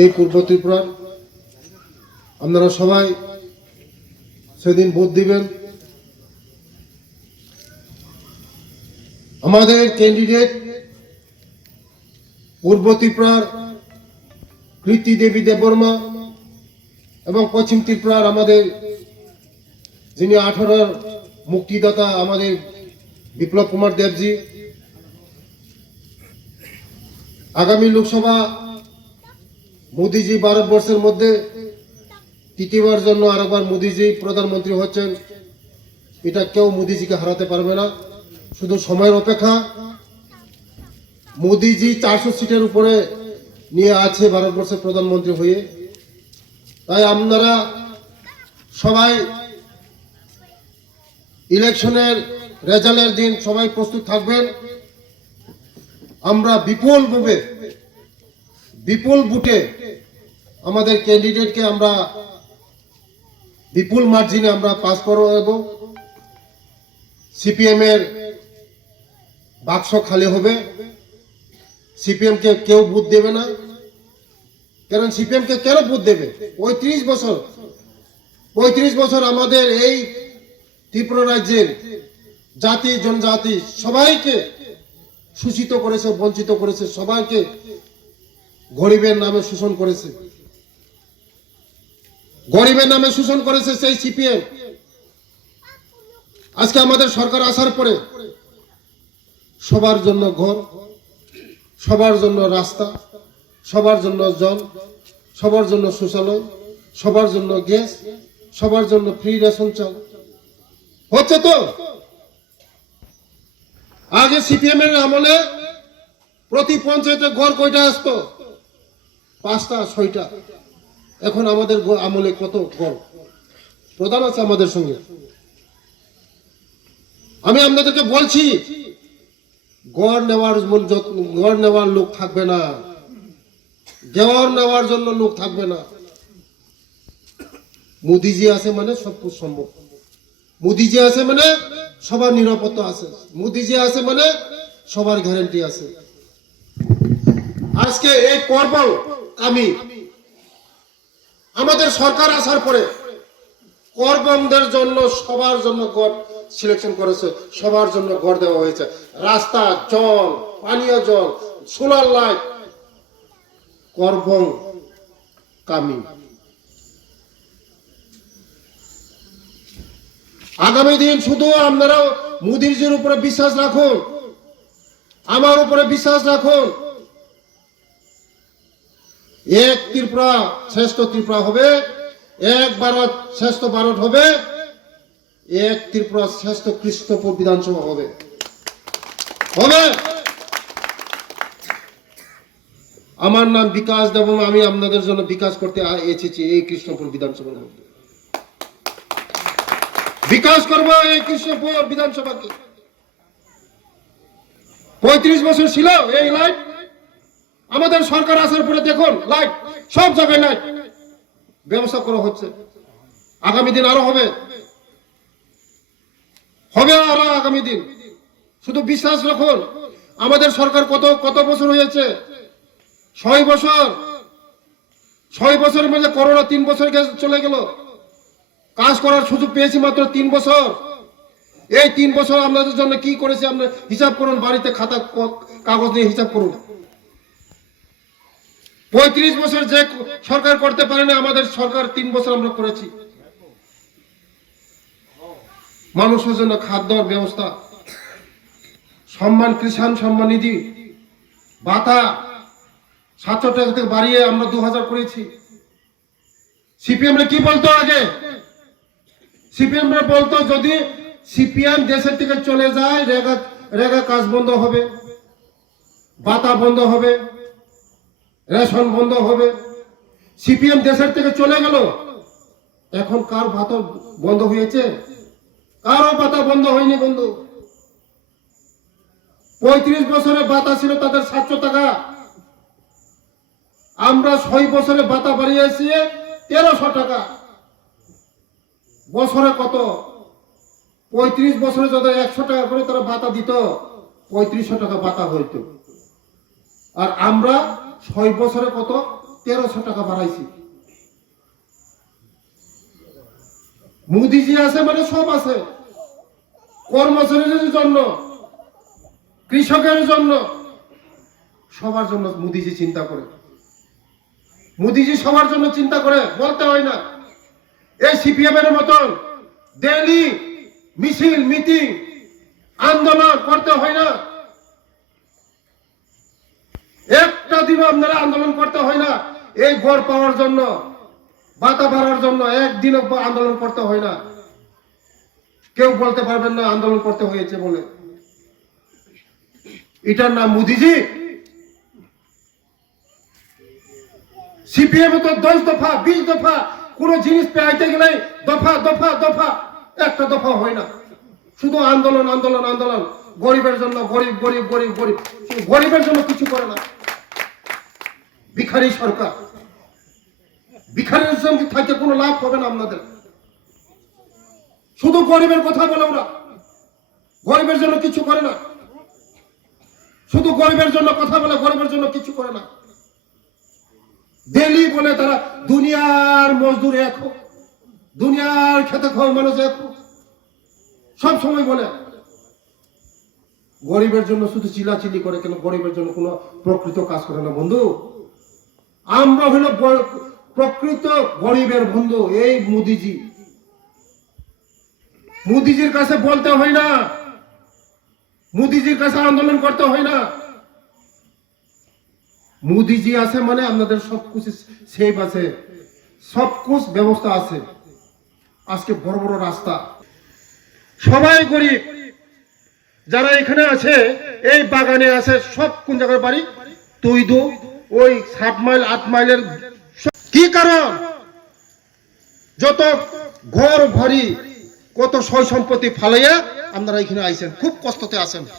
এই পূর্ব ত্রিপুরার আপনারা সবাই সেদিন ভোট দিবেন। আমাদের ক্যান্ডিডেট পূর্ব ত্রিপুরার কৃতি দেবী দেববর্মা এবং পশ্চিম ত্রিপুরার আমাদের যিনি 18 মুক্তিদাতা আমাদের বিপ্লব কুমার দেবজি। আগামী লোকসভা মোদিজি ভারতবর্ষের মধ্যে তৃতীয়বার জন্য আরেকবার মোদিজি প্রধানমন্ত্রী হচ্ছেন। এটা কেউ মোদিজিকে হারাতে পারবে না, শুধু সময়ের অপেক্ষা। মোদিজি 400 সিটের উপরে নিয়ে আছে ভারতবর্ষের প্রধানমন্ত্রী হয়ে। তাই আপনারা সবাই ইলেকশনের রেজাল্টের দিন সবাই প্রস্তুত থাকবেন। আমরা বিপুল ভোটে আমাদের ক্যান্ডিডেটকে আমরা বিপুল মার্জিনে আমরা পাস করব। সিপিএম এর বাক্স খালি হবে, সিপিএম কে কেউ ভোট দেবে না। কারণ সিপিএম কে কেন ভোট দেবে? 35 বছর আমাদের এই ত্রিপুরা রাজ্যের জাতি জনজাতি সবাইকে শোষিত করেছে, বঞ্চিত করেছে, সবাইকে গরিবের নামে শোষণ করেছে, সেই সিপিএম। আজকে আমাদের সরকার আসার পরে সবার জন্য ঘর, সবার জন্য রাস্তা, সবার জন্য জল, সবার জন্য শৌচালয়, সবার জন্য গ্যাস, সবার জন্য ফ্রি রেশন চাল হচ্ছে। তো আগে সিপিএম এর আমলে প্রতি পঞ্চায়েতে ঘর কয়টা আসতো? 5টা 6টা। এখন আমাদের আমলে কত ঘর? প্রধান আছে আমাদের সঙ্গে। আমি আপনাদেরকে বলছি, গড় নেওয়ার লোক থাকবে না, গড় নেওয়ার জন্য লোক থাকবে না। মোদিজি আছে মানে সব কিছু সম্ভব। মোদিজি আছে মানে সবার নিরাপত্তা আছে, মোদিজি আছে মানে সবার গ্যারান্টি আছে। আজকে এই করবল আমি আমাদের সরকার আসার পরে করবমদের জন্য সবার জন্য গড় সিলেকশন করেছে, সবার জন্য গড় দেওয়া হয়েছে। রাস্তা, জল, পানীয় জল, সোলার লাইট, করবম কামি। আগামী দিন শুধু আপনারা মোদিজির উপরে বিশ্বাস রাখুন, আমার উপরে বিশ্বাস রাখুন। এক ত্রিপুরা শ্রেষ্ঠ ত্রিপুরা হবে, এক ভারত শ্রেষ্ঠ ভারত হবে, এক ত্রিপুরা শ্রেষ্ঠ কৃষ্ণপুর বিধানসভা হবে। আমার নাম বিকাশ দেব, আমি আপনাদের জন্য বিকাশ করতে এসেছি এই কৃষ্ণপুর বিধানসভার মধ্যে। বিকাশ করব এই কৃষ্ণপুর বিধানসভাকে। 35 বছর ছিল এই লাইট, আমাদের সরকার আসার পরে দেখুন লাইট সব জায়গায় লাইট ব্যবস্থা করা হচ্ছে। আগামী দিন আরো হবে আরো আগামী দিন। শুধু বিশ্বাস রাখুন। আমাদের সরকার কত বছর হয়েছে? 6 বছর। 6 বছরের মধ্যে করোনা 3 বছর চলে গেল। কাজ করার সুযোগ পেয়েছি মাত্র 3 বছর। এই 3 বছর আপনাদের জন্য কি করেছে আপনি হিসাব করুন, বাড়িতে খাতা কাগজ নিয়ে হিসাব করুন। 35 বছর যে সরকার করতে পারে না, আমাদের সরকার 3 বছর আমরা করেছি। মানুষের জন্য খাদ্যর ব্যবস্থা, সম্মান, কিষাণ সম্মান নিধি, ভাতা 700 টাকা থেকে বাড়িয়ে আমরা 2000 করেছি। সিপিএম কি বলতো আগে? সিপিএম বলতো যদি সিপিএম দেশের থেকে চলে যায় রেগা কাজ বন্ধ হবে, ভাতা বন্ধ হবে, রেশন বন্ধ হবে। সিপিএম দেশের থেকে চলে গেল, এখন কার ভাতা বন্ধ হয়েছে? কারো ভাতা বন্ধ হয়নি বন্ধু। 35 বছরের ভাতা ছিল তাদের 700 টাকা, আমরা 6 বছরে ভাতা বাড়িয়েছি 1300 টাকা। বছরে কত? 35 বছরে যদি 100 টাকা করে তারা ভাতা দিত, 3500 টাকা ভাতা হইতো। আর আমরা 6 বছরে কত? 1300 টাকা বাড়াইছি। মোদিজি আছে মানে সব আছে, কর্মচারীদের জন্য, কৃষকের জন্য, সবার জন্য মোদিজি চিন্তা করে। মোদিজি সবার জন্য চিন্তা করে, বলতে হয় না। এই সিপিএম এর মতন ডেইলি মিছিল, মিটিং, আন্দোলন করতে হয় না। একটা দিনও আপনারা আন্দোলন করতে হয় না। এই গড় পাওয়ার জন্য, ভাতা বাড়ার জন্য একদিনও আন্দোলন করতে হয় না। কেউ বলতে পারবেন না আন্দোলন করতে হয়েছে বলে। এটার নাম মোদিজি। সিপিএম তো 10 দফা 20 দফা কোন জিনিস পেতে গেলে দফা দফা দফা, একটা দফা হয় না। শুধু আন্দোলন আন্দোলন আন্দোলন, গরিবের জন্য, গরিব গরিব গরিব গরিব, গরিবের জন্য কিছু করে না। ভিখারি সরকার, ভিখারির সঙ্গে থাকে কোনো লাভ হবে না আপনাদের। শুধু গরিবের কথা বলে ওরা, গরিবের জন্য কিছু করে না। শুধু গরিবের জন্য কথা বলে, গরিবের জন্য কিছু করে না। ডেলি বলে তারা দুনিয়ার মজদুর এক হোক, দুনিয়ার খেতে খাওয়া মানুষ এক হোক, সব সময় বলে। গরিবের জন্য শুধু চিলাচিলি করে, কেন গরিবের জন্য কোনো প্রকৃত কাজ করে না। বন্ধু, আমরা হলো প্রকৃত গরিবের বন্ধু এই মোদিজি। মোদিজির কাছে বলতে হয় না, মোদিজির কাছে আন্দোলন করতে হয় না। মোদিজি আছে মানে আপনাদের সবকিছু সেফ আছে, সবকিছু ব্যবস্থা আছে। আজকে বড় বড় রাস্তা, সবাই গরিব। যারা এখানে আছে, এই বাগানে আছে, সব কোন জায়গায় বাড়ি? তুইদু, ওই 7 মাইল 8 মাইলের। কি কারণ? যত ঘর ভরি, কত সয় সম্পত্তি ফালাইয়া আপনারা এখানে আইছেন, খুব কষ্টতে আছেন।